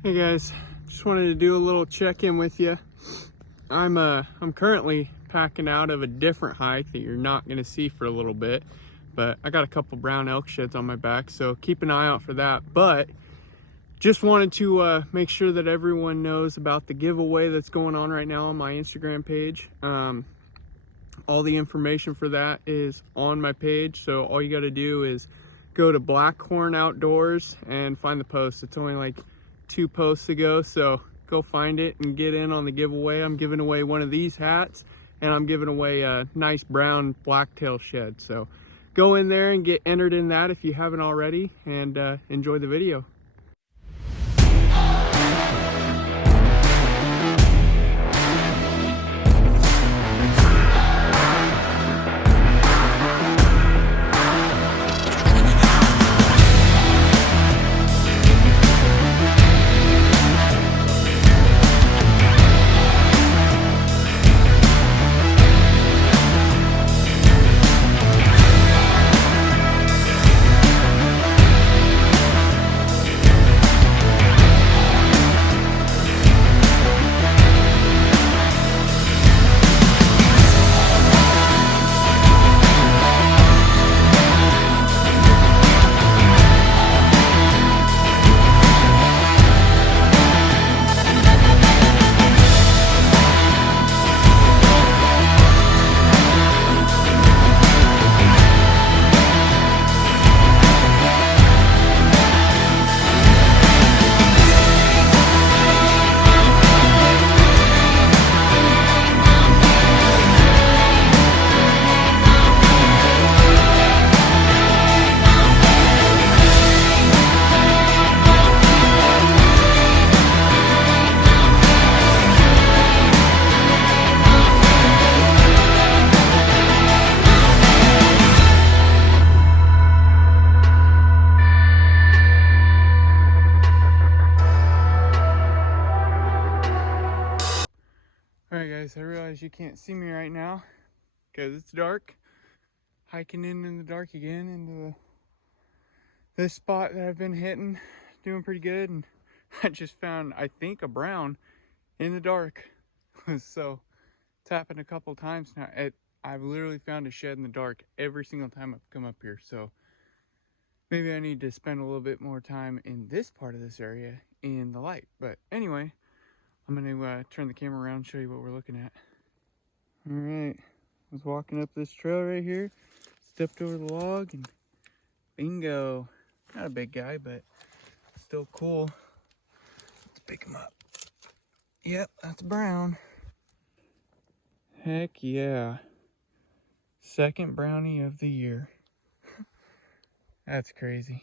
Hey guys, just wanted to do a little check-in with you. I'm currently packing out of a different hike that you're not going to see for a little bit, but I got a couple brown elk sheds on my back, so keep an eye out for that. But just wanted to make sure that everyone knows about the giveaway that's going on right now on my Instagram page. All the information for that is on my page, so all you got to do is go to Blackhorn Outdoors and find the post. It's only like 2 posts ago, so go find it and get in on the giveaway. I'm giving away one of these hats, and I'm giving away a nice brown blacktail shed, so go in there and get entered in that if you haven't already, and enjoy the video. Alright guys, I realize you can't see me right now because it's dark. Hiking in the dark again into this spot that I've been hitting, doing pretty good, and I just found, I think, a brown in the dark. So it's happened a couple times now. I've literally found a shed in the dark every single time I've come up here, so maybe I need to spend a little bit more time in this part of this area in the light. But anyway, I'm gonna turn the camera around and show you what we're looking at. All right, I was walking up this trail right here, stepped over the log, and bingo. Not a big guy, but still cool. Let's pick him up. Yep, that's brown. Heck yeah. Second brownie of the year. That's crazy.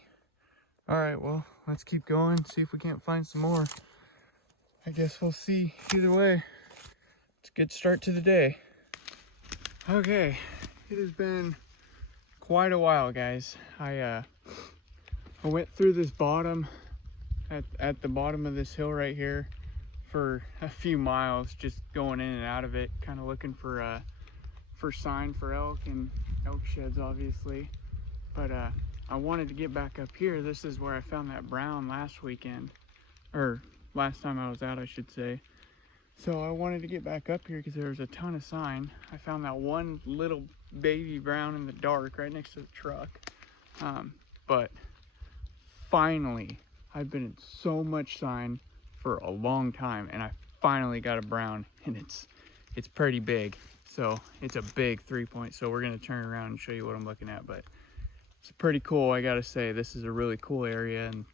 All right, well, let's keep going, see if we can't find some more. I guess we'll see either way. It's a good start to the day. Okay, it has been quite a while, guys. I went through this bottom, at the bottom of this hill right here for a few miles, just going in and out of it, kind of looking for sign for elk and elk sheds, obviously. But I wanted to get back up here. This is where I found that brown last weekend, or last time I was out, I should say. So I wanted to get back up here because there was a ton of sign. I found that one little baby brown in the dark right next to the truck. But finally, I've been in so much sign for a long time, and I finally got a brown, and it's pretty big. So it's a big 3-point. So we're gonna turn around and show you what I'm looking at. But it's pretty cool. I gotta say, this is a really cool area, and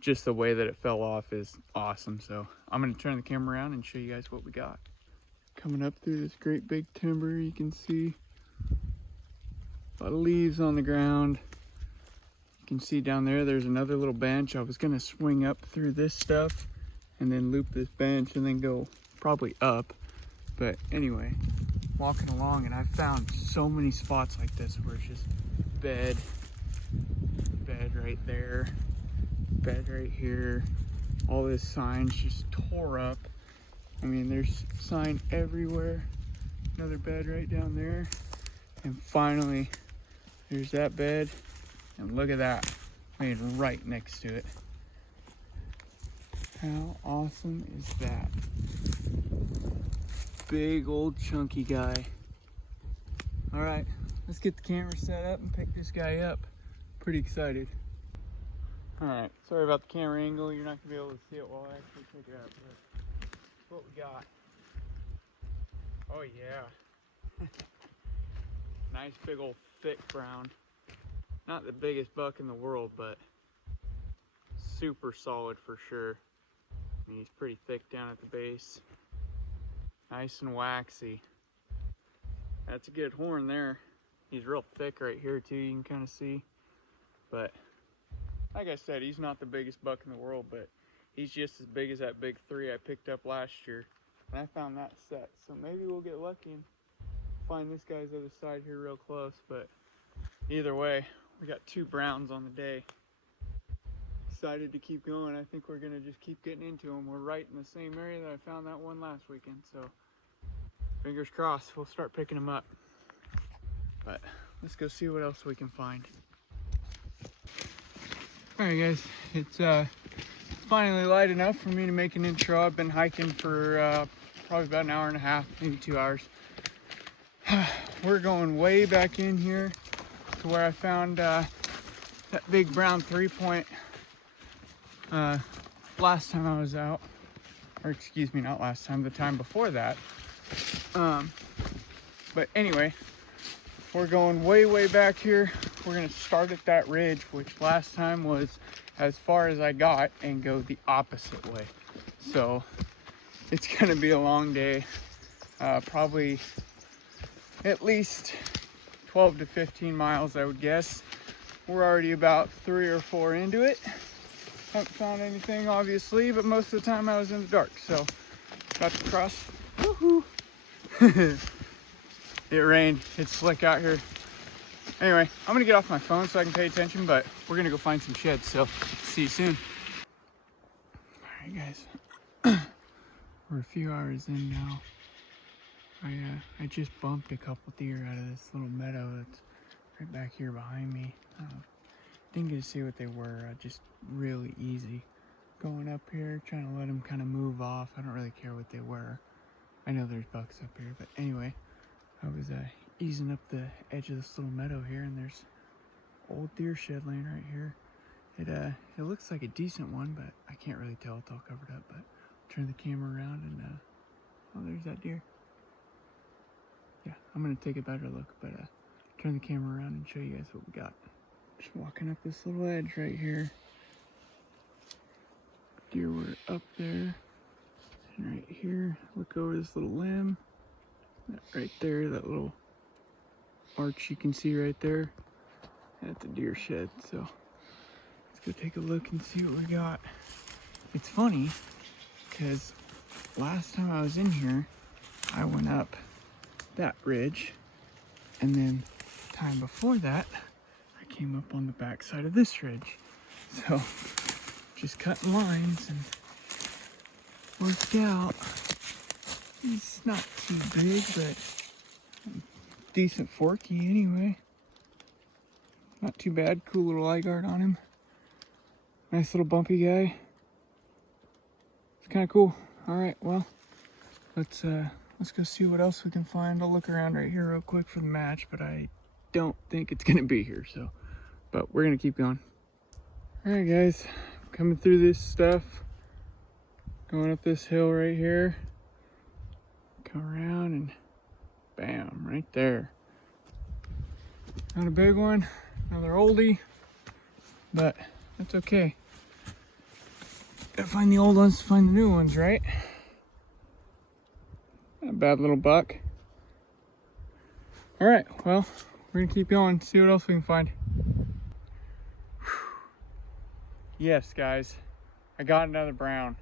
just the way that it fell off is awesome. So I'm gonna turn the camera around and show you guys what we got. Coming up through this great big timber, you can see a lot of leaves on the ground. You can see down there, there's another little bench. I was gonna swing up through this stuff and then loop this bench and then go probably up. But anyway, walking along, and I found so many spots like this where it's just bed right there, bed right here. All this sign's just tore up. I mean, there's sign everywhere. Another bed right down there. And finally, there's that bed. And look at that, laying right next to it. How awesome is that? Big old chunky guy. All right, let's get the camera set up and pick this guy up. Pretty excited. All right, sorry about the camera angle. You're not gonna be able to see it while I actually pick it up, but that's what we got. Oh yeah. Nice big old thick brown. Not the biggest buck in the world, but super solid for sure. I mean, he's pretty thick down at the base. Nice and waxy. That's a good horn there. He's real thick right here too, you can kind of see. But like I said, he's not the biggest buck in the world, but he's just as big as that big 3 I picked up last year. And I found that set, so maybe we'll get lucky and find this guy's other side here real close. But either way, we got 2 browns on the day. Excited to keep going. I think we're gonna just keep getting into them. We're right in the same area that I found that one last weekend, so fingers crossed we'll start picking them up. But let's go see what else we can find. All right guys, it's finally light enough for me to make an intro. I've been hiking for probably about an hour and a half, maybe 2 hours. We're going way back in here to where I found that big brown 3-point last time I was out, or excuse me, not last time, the time before that. But anyway, we're going way back here. We're gonna start at that ridge, which last time was as far as I got, and go the opposite way. So it's gonna be a long day, probably at least 12 to 15 miles, I would guess. We're already about 3 or 4 into it. Haven't found anything, obviously, but most of the time I was in the dark, so about to cross. Woohoo! It rained. It's slick out here. Anyway, I'm gonna get off my phone so I can pay attention, but we're gonna go find some sheds, so see you soon. All right, guys. We're a few hours in now. I just bumped a couple deer out of this little meadow that's right back here behind me. Didn't get to see what they were. Just really easy going up here, trying to let them kind of move off. I don't really care what they were. I know there's bucks up here, but anyway, I was easing up the edge of this little meadow here, and there's old deer shed laying right here. It looks like a decent one, but I can't really tell. It's all covered up. But turn the camera around, and oh, there's that deer. Yeah, I'm gonna take a better look, but turn the camera around and show you guys what we got. Just walking up this little edge right here. Deer were up there, and right here, look over this little limb. That right there, that little arch you can see right there. That's a deer shed, so let's go take a look and see what we got. It's funny, because last time I was in here, I went up that ridge, and then time before that, I came up on the back side of this ridge. So, just cutting lines and worked out. He's not too big, but decent forky anyway. Not too bad. Cool little eye guard on him. Nice little bumpy guy. It's kind of cool. All right, well, let's go see what else we can find. I'll look around right here real quick for the match, but I don't think it's gonna be here. So, but we're gonna keep going. All right, guys, coming through this stuff, going up this hill right here. Come around and bam, right there. Not a big one, another oldie, but that's okay. Gotta find the old ones to find the new ones, right? Not a bad little buck. All right, well, we're gonna keep going, see what else we can find. Whew. Yes, guys, I got another brown.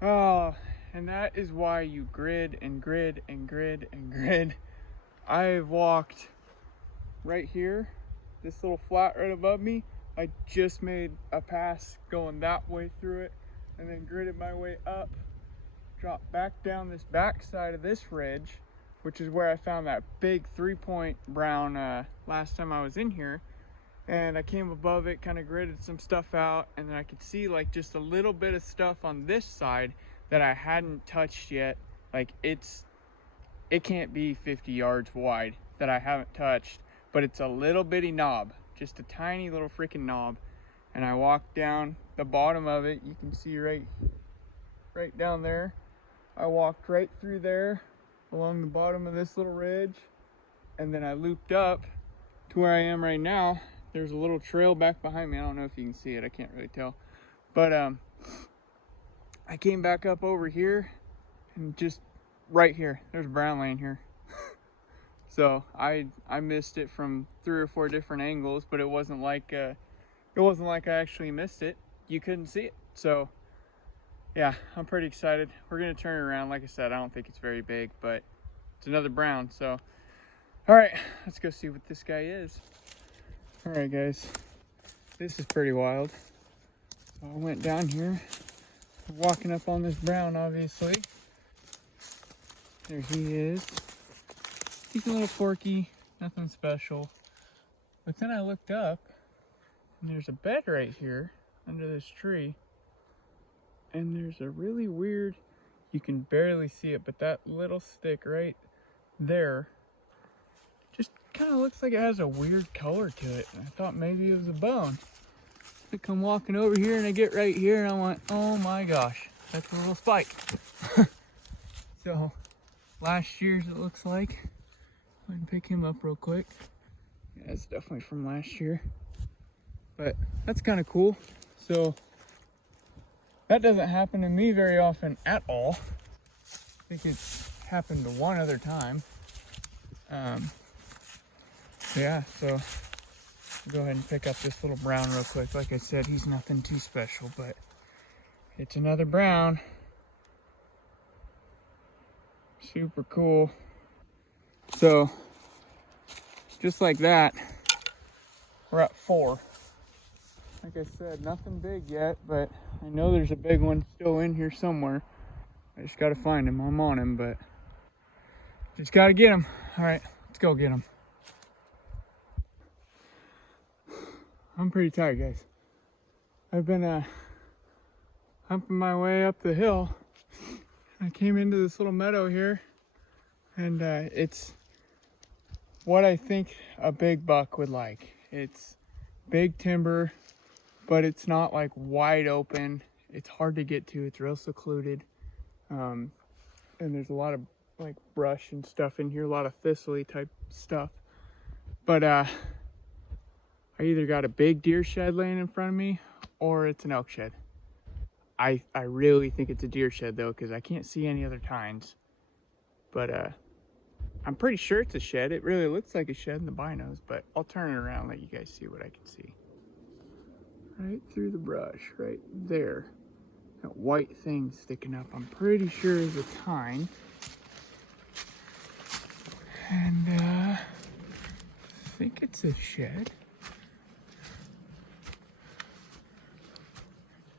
Oh, and that is why you grid and grid and grid and grid. I've walked right here, this little flat right above me. I just made a pass going that way through it, and then gridded my way up, dropped back down this back side of this ridge, which is where I found that big 3-point brown last time I was in here. And I came above it, kind of gridded some stuff out, and then I could see like just a little bit of stuff on this side that I hadn't touched yet. Like it can't be 50 yards wide that I haven't touched, but it's a little bitty knob, just a tiny little freaking knob. And I walked down the bottom of it. You can see right down there. I walked right through there along the bottom of this little ridge, and then I looped up to where I am right now. There's a little trail back behind me. I don't know if you can see it. I can't really tell. But I came back up over here, and just right here, there's brown laying here. So I missed it from 3 or 4 different angles, but it wasn't like I actually missed it. You couldn't see it. So yeah, I'm pretty excited. We're gonna turn it around. Like I said, I don't think it's very big, but it's another brown. So all right, let's go see what this guy is. All right, guys, this is pretty wild. So I went down here, walking up on this brown, obviously. There he is. He's a little forky, nothing special. But then I looked up, and there's a bed right here under this tree. And there's a really weird, you can barely see it, but that little stick right there just kind of looks like it has a weird color to it. And I thought maybe it was a bone. I come walking over here and I get right here and I went, oh my gosh, that's a little spike. So last year's it looks like. Go ahead and pick him up real quick. Yeah, it's definitely from last year. But that's kind of cool. So that doesn't happen to me very often at all. I think it's happened one other time. Yeah, so go ahead and pick up this little brown real quick. Like I said, he's nothing too special, but it's another brown. Super cool. So just like that, we're at 4. Like I said, nothing big yet, but I know there's a big one still in here somewhere. I just gotta find him. I'm on him, but just gotta get him. All right, let's go get him. I'm pretty tired, guys. I've been humping my way up the hill. I came into this little meadow here, and it's what I think a big buck would like. It's big timber, but it's not like wide open. It's hard to get to. It's real secluded. And there's a lot of like brush and stuff in here, a lot of thistly type stuff. But I either got a big deer shed laying in front of me or it's an elk shed. I really think it's a deer shed though, because I can't see any other tines. But I'm pretty sure it's a shed. It really looks like a shed in the binos, but I'll turn it around and let you guys see what I can see. Right through the brush, right there. That white thing sticking up, I'm pretty sure is a tine. And I think it's a shed.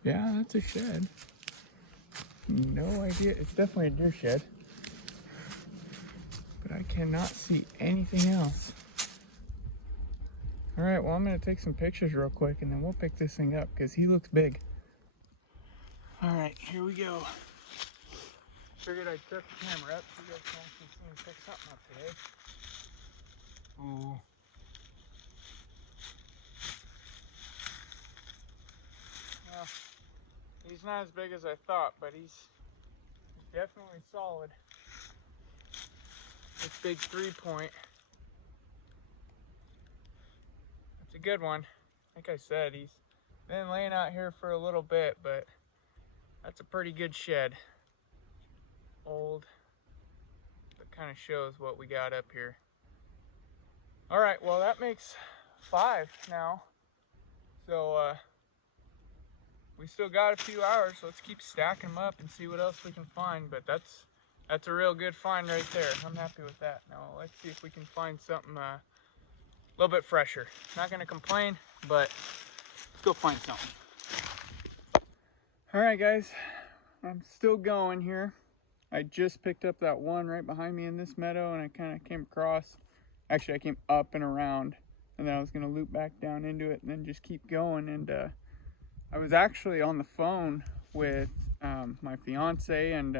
Yeah, that's a shed. No idea. It's definitely a deer shed. But I cannot see anything else. All right, well, I'm gonna take some pictures real quick and then we'll pick this thing up because he looks big. All right, here we go. Figured I'd set the camera up so you guys can actually see me pick something up today. Ooh. Well, he's not as big as I thought, but he's definitely solid. This big 3-point. It's a good one. Like I said, he's been laying out here for a little bit, but that's a pretty good shed. Old, but kind of shows what we got up here. All right, well, that makes 5 now. So we still got a few hours, so let's keep stacking them up and see what else we can find. But that's a real good find right there. I'm happy with that. Now let's see if we can find something a little bit fresher. Not gonna complain, but let's go find something. All right, guys, I'm still going here. I just picked up that one right behind me in this meadow, and I kind of came across. Actually, I came up and around and then I was gonna loop back down into it and then just keep going. And I was actually on the phone with my fiance and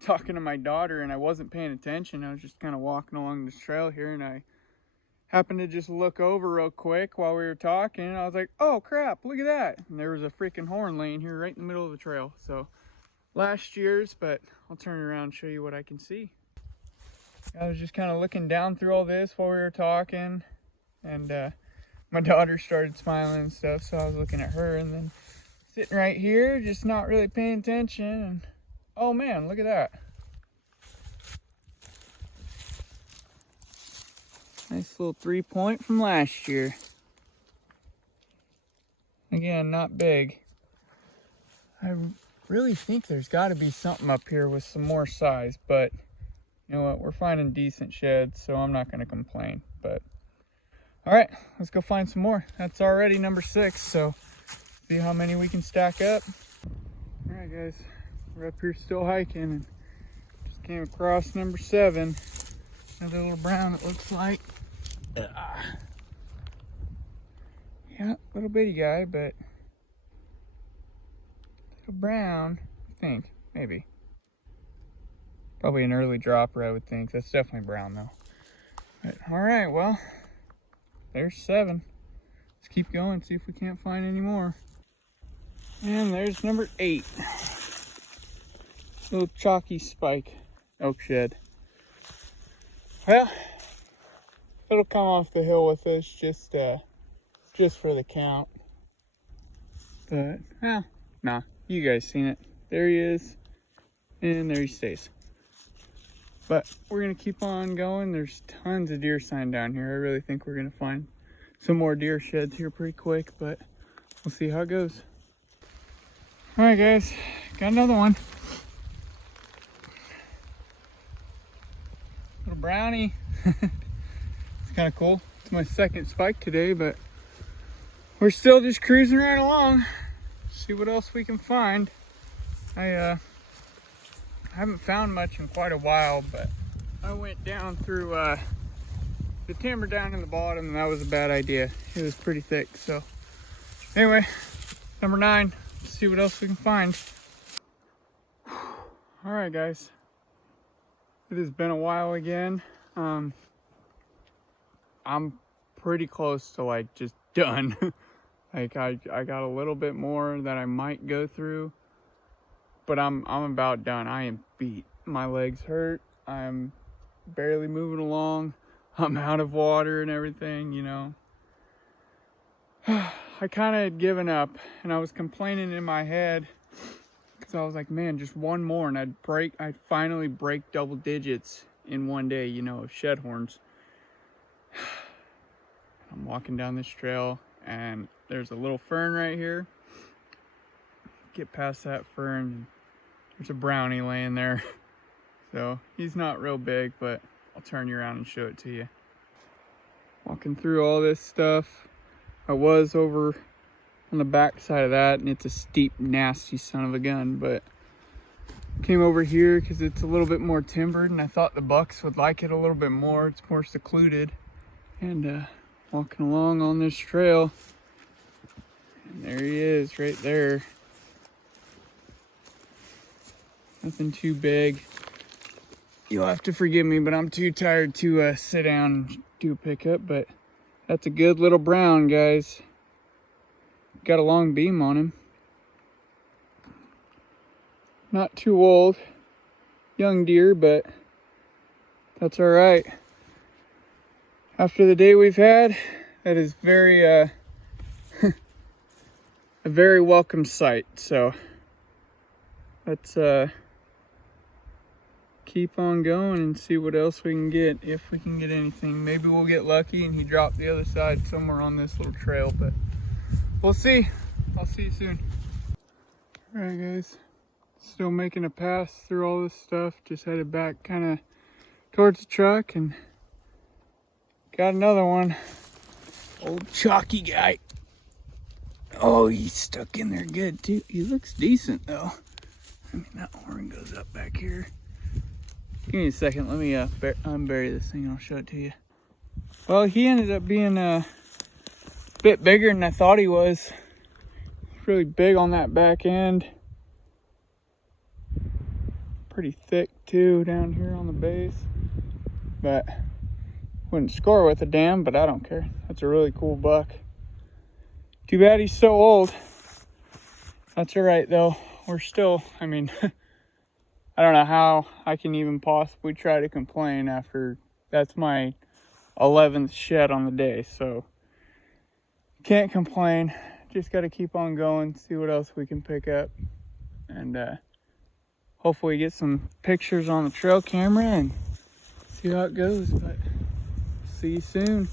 talking to my daughter, and I wasn't paying attention. I was just kind of walking along this trail here, and I happened to just look over real quick while we were talking, and I was like, oh crap, look at that. And there was a freaking horn laying here right in the middle of the trail. So last year's, but I'll turn around and show you what I can see. I was just kind of looking down through all this while we were talking, and my daughter started smiling and stuff, so I was looking at her, and then sitting right here just not really paying attention, and oh man, look at that. Nice little 3-point from last year. Again, not big. I really think there's got to be something up here with some more size, but you know what, we're finding decent sheds, so I'm not going to complain. But all right, let's go find some more. That's already number 6, so see how many we can stack up. All right guys, we're up here still hiking and just came across number 7. Another little brown, it looks like. Yeah, little bitty guy, but little brown, I think, maybe. Probably an early dropper, I would think. That's definitely brown though. But, all right, well, there's 7. Let's keep going, see if we can't find any more. And there's number 8. Little chalky spike oak shed. Well, it'll come off the hill with us just for the count. But, well, nah, you guys seen it. There he is, and there he stays. But we're gonna keep on going. There's tons of deer sign down here. I really think we're gonna find some more deer sheds here pretty quick, but we'll see how it goes. All right, guys, got another one. Little brownie. It's kind of cool. It's my 2nd spike today, but we're still just cruising right along. See what else we can find. I haven't found much in quite a while, but I went down through the timber down in the bottom, and that was a bad idea. It was pretty thick. So anyway, number 9. Let's see what else we can find. All right, guys. It has been a while again. I'm pretty close to like just done. Like I got a little bit more that I might go through, but I'm about done. I am beat. My legs hurt. I'm barely moving along. I'm out of water and everything, you know. I kind of had given up, and I was complaining in my head because I was like, man, just one more and I'd finally break double digits in one day, you know, of shed horns. I'm walking down this trail, and there's a little fern right here. Get past that fern, there's a brownie laying there. So he's not real big, but I'll turn you around and show it to you. Walking through all this stuff. I was over on the back side of that, and it's a steep, nasty son of a gun, but came over here because it's a little bit more timbered, and I thought the bucks would like it a little bit more. It's more secluded. And walking along on this trail, and there he is right there. Nothing too big. You'll have to forgive me, but I'm too tired to sit down and do a pickup. But that's a good little brown, guys. Got a long beam on him. Not too old. Young deer, but that's all right. After the day we've had, that is very a very welcome sight. So let's keep on going and see what else we can get, if we can get anything. Maybe we'll get lucky and he dropped the other side somewhere on this little trail, but we'll see. I'll see you soon. All right, guys, still making a pass through all this stuff. Just headed back kind of towards the truck and got another one. Old chalky guy. Oh, he's stuck in there good too. He looks decent though. I mean, that horn goes up back here. Give me a second, let me unbury this thing and I'll show it to you. Well, he ended up being bit bigger than I thought he was. Really big on that back end. Pretty thick too down here on the base. But wouldn't score with a dam, but I don't care. That's a really cool buck. Too bad he's so old. That's all right though. We're still, I mean, I don't know how I can even possibly try to complain after that's my 11th shed on the day. So can't complain. Just got to keep on going, see what else we can pick up, and hopefully get some pictures on the trail camera and see how it goes. But see you soon.